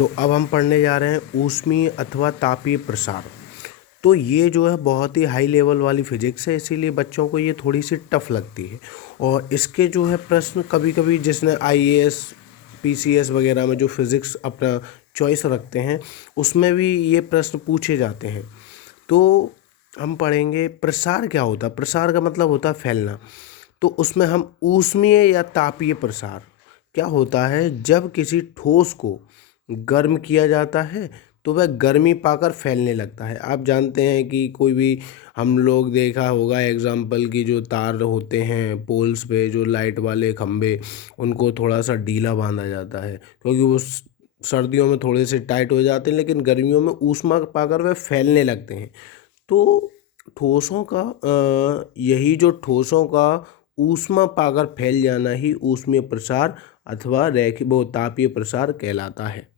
तो अब हम पढ़ने जा रहे हैं ऊष्मीय अथवा तापीय प्रसार। तो ये जो है बहुत ही हाई लेवल वाली फिजिक्स है, इसीलिए बच्चों को ये थोड़ी सी टफ लगती है। और इसके जो है प्रश्न कभी कभी जिसने आईएएस पीसीएस वगैरह में जो फिज़िक्स अपना चॉइस रखते हैं उसमें भी ये प्रश्न पूछे जाते हैं। तो हम पढ़ेंगे प्रसार क्या होता है। प्रसार का मतलब होता है फैलना। तो उसमें हम ऊष्मीय या तापीय प्रसार क्या होता है, जब किसी ठोस को गर्म किया जाता है तो वह गर्मी पाकर फैलने लगता है। आप जानते हैं कि कोई भी हम लोग देखा होगा एग्जाम्पल की जो तार होते हैं पोल्स पे, जो लाइट वाले खंभे, उनको थोड़ा सा ढीला बांधा जाता है क्योंकि वो सर्दियों में थोड़े से टाइट हो जाते हैं, लेकिन गर्मियों में ऊष्मा पाकर वह फैलने लगते हैं। तो ठोसों का यही जो ठोसों का ऊष्मा पाकर फैल जाना ही ऊष्मीय प्रसार अथवा रैखिक वो तापीय प्रसार कहलाता है।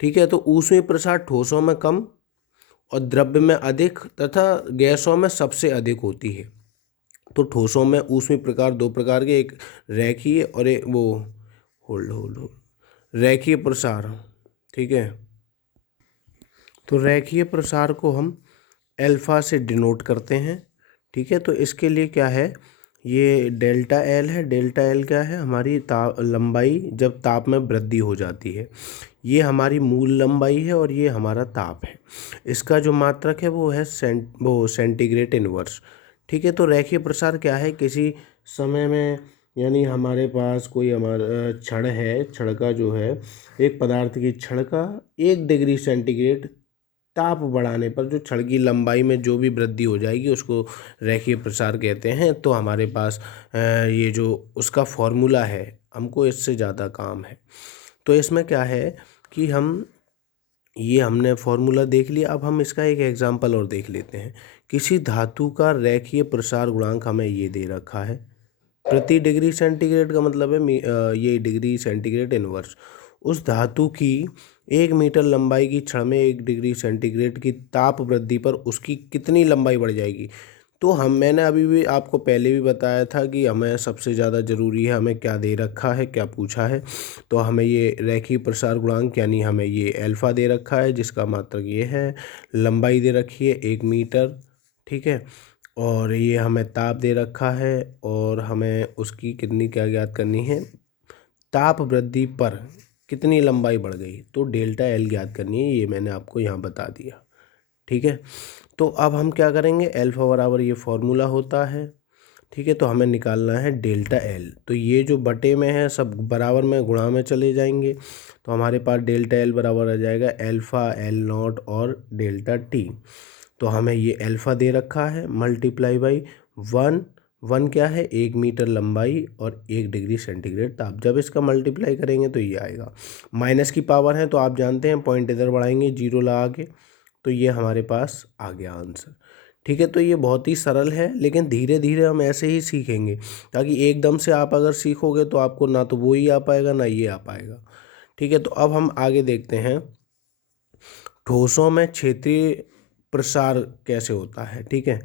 ठीक है, तो ऊष्मीय प्रसार ठोसों में कम और द्रव्य में अधिक तथा गैसों में सबसे अधिक होती है। तो ठोसों में ऊष्मीय प्रकार दो प्रकार के, एक रैखीय और एक वो होल्ड होल्ड होल्ड रैखीय प्रसार। ठीक है, तो रैखीय प्रसार को हम अल्फा से डिनोट करते हैं। ठीक है, तो इसके लिए क्या है, ये डेल्टा एल है। डेल्टा एल क्या है, हमारी लंबाई जब ताप में वृद्धि हो जाती है। ये हमारी मूल लंबाई है और ये हमारा ताप है। इसका जो मात्रक है वो है सेंटीग्रेड इनवर्स। ठीक है, तो रैखीय प्रसार क्या है, किसी समय में यानी हमारे पास कोई हमारा क्षण है, क्षण का जो है एक पदार्थ की क्षण का 1 डिग्री सेंटीग्रेड ताप बढ़ाने पर जो क्षण की लंबाई में जो भी वृद्धि हो जाएगी उसको रैखीय प्रसार कहते हैं। तो हमारे पास ये जो उसका फॉर्मूला है, हमको इससे ज़्यादा काम है। तो इसमें क्या है कि हमने फॉर्मूला देख लिया। अब हम इसका एक एग्जांपल और देख लेते हैं। किसी धातु का रैखीय प्रसार गुणांक हमें ये दे रखा है, प्रति डिग्री सेंटीग्रेड का मतलब है ये डिग्री सेंटीग्रेड इनवर्स। उस धातु की 1 मीटर लंबाई की क्षण में 1 डिग्री सेंटीग्रेड की ताप वृद्धि पर उसकी कितनी लंबाई बढ़ जाएगी। तो मैंने अभी भी आपको पहले भी बताया था कि हमें सबसे ज़्यादा ज़रूरी है, हमें क्या दे रखा है, क्या पूछा है। तो हमें ये रैखिक प्रसार गुणांक यानी हमें ये अल्फ़ा दे रखा है, जिसका मात्रक ये है, लंबाई दे रखी है 1 मीटर। ठीक है, और ये हमें ताप दे रखा है और हमें उसकी कितनी क्या ज्ञात करनी है, ताप वृद्धि पर कितनी लंबाई बढ़ गई, तो डेल्टा एल ज्ञात करनी है। ये मैंने आपको यहाँ बता दिया। ठीक है, तो अब हम क्या करेंगे, अल्फा बराबर ये फॉर्मूला होता है। ठीक है, तो हमें निकालना है डेल्टा एल। तो ये जो बटे में है सब बराबर में गुणा में चले जाएंगे। तो हमारे पास डेल्टा एल बराबर आ जाएगा अल्फ़ा एल नॉट और डेल्टा टी। तो हमें ये अल्फ़ा दे रखा है मल्टीप्लाई बाई 1। 1 क्या है, 1 मीटर लंबाई और 1 डिग्री सेंटीग्रेड ताप। जब इसका मल्टीप्लाई करेंगे तो ये आएगा। माइनस की पावर है तो आप जानते हैं पॉइंट इधर बढ़ाएंगे जीरो लगा के, तो ये हमारे पास आ गया आंसर। ठीक है, तो ये बहुत ही सरल है, लेकिन धीरे धीरे हम ऐसे ही सीखेंगे, ताकि एकदम से आप अगर सीखोगे तो आपको ना तो वो ही आ पाएगा ना ये आ पाएगा। ठीक है, तो अब हम आगे देखते हैं ठोसों में क्षेत्रीय प्रसार कैसे होता है। ठीक है,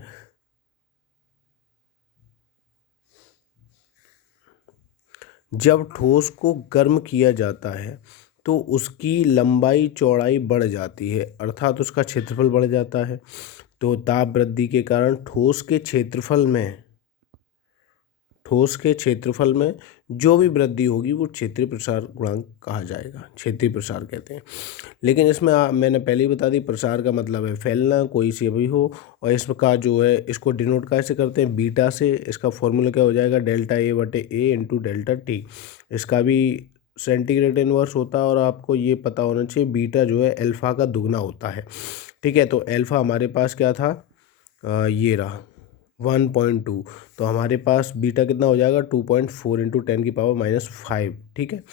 जब ठोस को गर्म किया जाता है तो उसकी लंबाई चौड़ाई बढ़ जाती है, अर्थात उसका क्षेत्रफल बढ़ जाता है। तो ताप वृद्धि के कारण ठोस के क्षेत्रफल में जो भी वृद्धि होगी वो क्षेत्रीय प्रसार गुणांक कहा जाएगा, क्षेत्रीय प्रसार कहते हैं। लेकिन इसमें मैंने पहले ही बता दी, प्रसार का मतलब है फैलना, कोई से भी हो। और इसका जो है इसको डिनोट कैसे करते हैं, बीटा से। इसका फॉर्मूला क्या हो जाएगा, डेल्टा ए बटे ए इंटू डेल्टा टी। इसका भी सेंटीग्रेड इनवर्स होता है और आपको ये पता होना चाहिए बीटा जो है अल्फ़ा का दुगना होता है। ठीक है, तो अल्फ़ा हमारे पास क्या था, ये रहा 1.2। तो हमारे पास बीटा कितना हो जाएगा, 2.4 इंटू 10⁻⁻5। ठीक है,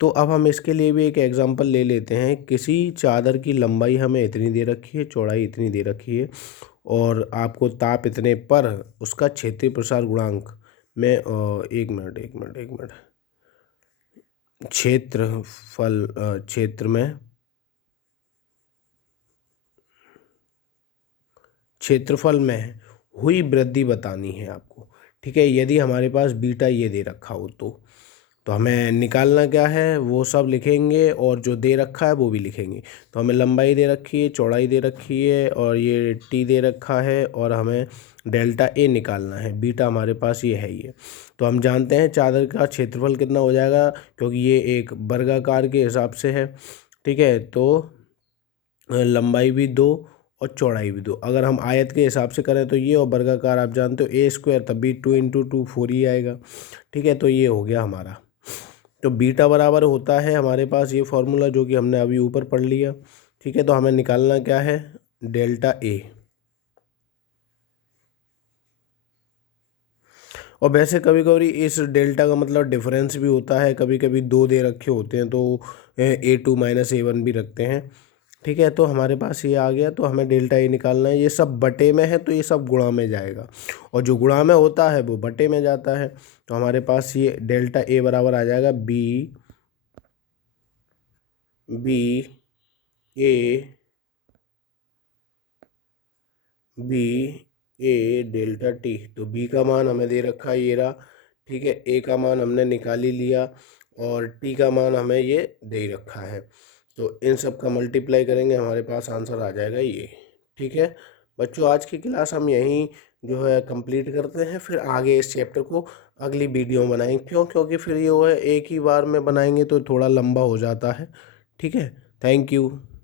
तो अब हम इसके लिए भी एक एग्जांपल ले लेते हैं। किसी चादर की लंबाई हमें इतनी दे रखी है, चौड़ाई इतनी दे रखी है और आपको ताप इतने पर उसका क्षेत्रीय प्रसार गुणांक में एक मिनट क्षेत्रफल क्षेत्रफल में हुई वृद्धि बतानी है आपको। ठीक है, यदि हमारे पास बीटा ये दे रखा हो तो तो हमें निकालना क्या है वो सब लिखेंगे और जो दे रखा है वो भी लिखेंगे। तो हमें लंबाई दे रखी है, चौड़ाई दे रखी है और ये टी दे रखा है और हमें डेल्टा ए निकालना है। बीटा हमारे पास ये है ये। तो हम जानते हैं चादर का क्षेत्रफल कितना हो जाएगा, क्योंकि ये एक वर्गाकार के हिसाब से है। ठीक है, तो लंबाई भी 2 और चौड़ाई भी 2। अगर हम आयत के हिसाब से करें तो ये, और वर्गाकार आप जानते हो ए स्क्वायर, तब भी 2 इंटू 2 4 ही आएगा। ठीक है, तो ये हो गया हमारा। तो बीटा बराबर होता है हमारे पास ये फॉर्मूला जो कि हमने अभी ऊपर पढ़ लिया। ठीक है, तो हमें निकालना क्या है, डेल्टा ए। और वैसे कभी कभी इस डेल्टा का मतलब डिफरेंस भी होता है, कभी कभी 2 दे रखे होते हैं तो A2 माइनस A1 भी रखते हैं। ठीक है, तो हमारे पास ये आ गया। तो हमें डेल्टा ए निकालना है। ये सब बटे में है तो ये सब गुणा में जाएगा, और जो गुणा में होता है वो बटे में जाता है। तो हमारे पास ये डेल्टा ए बराबर आ जाएगा B A B A delta T. तो बी का मान हमें दे रखा है ये रहा। ठीक है, ए का मान हमने निकाल ही लिया और टी का मान हमें ये दे ही रखा है। तो इन सब का मल्टीप्लाई करेंगे, हमारे पास आंसर आ जाएगा ये। ठीक है बच्चों, आज की क्लास हम यहीं जो है कंप्लीट करते हैं। फिर आगे इस चैप्टर को अगली वीडियो में बनाएंगे। क्योंकि फिर ये वो है एक ही बार में बनाएंगे तो थोड़ा लंबा हो जाता है। ठीक है, थैंक यू।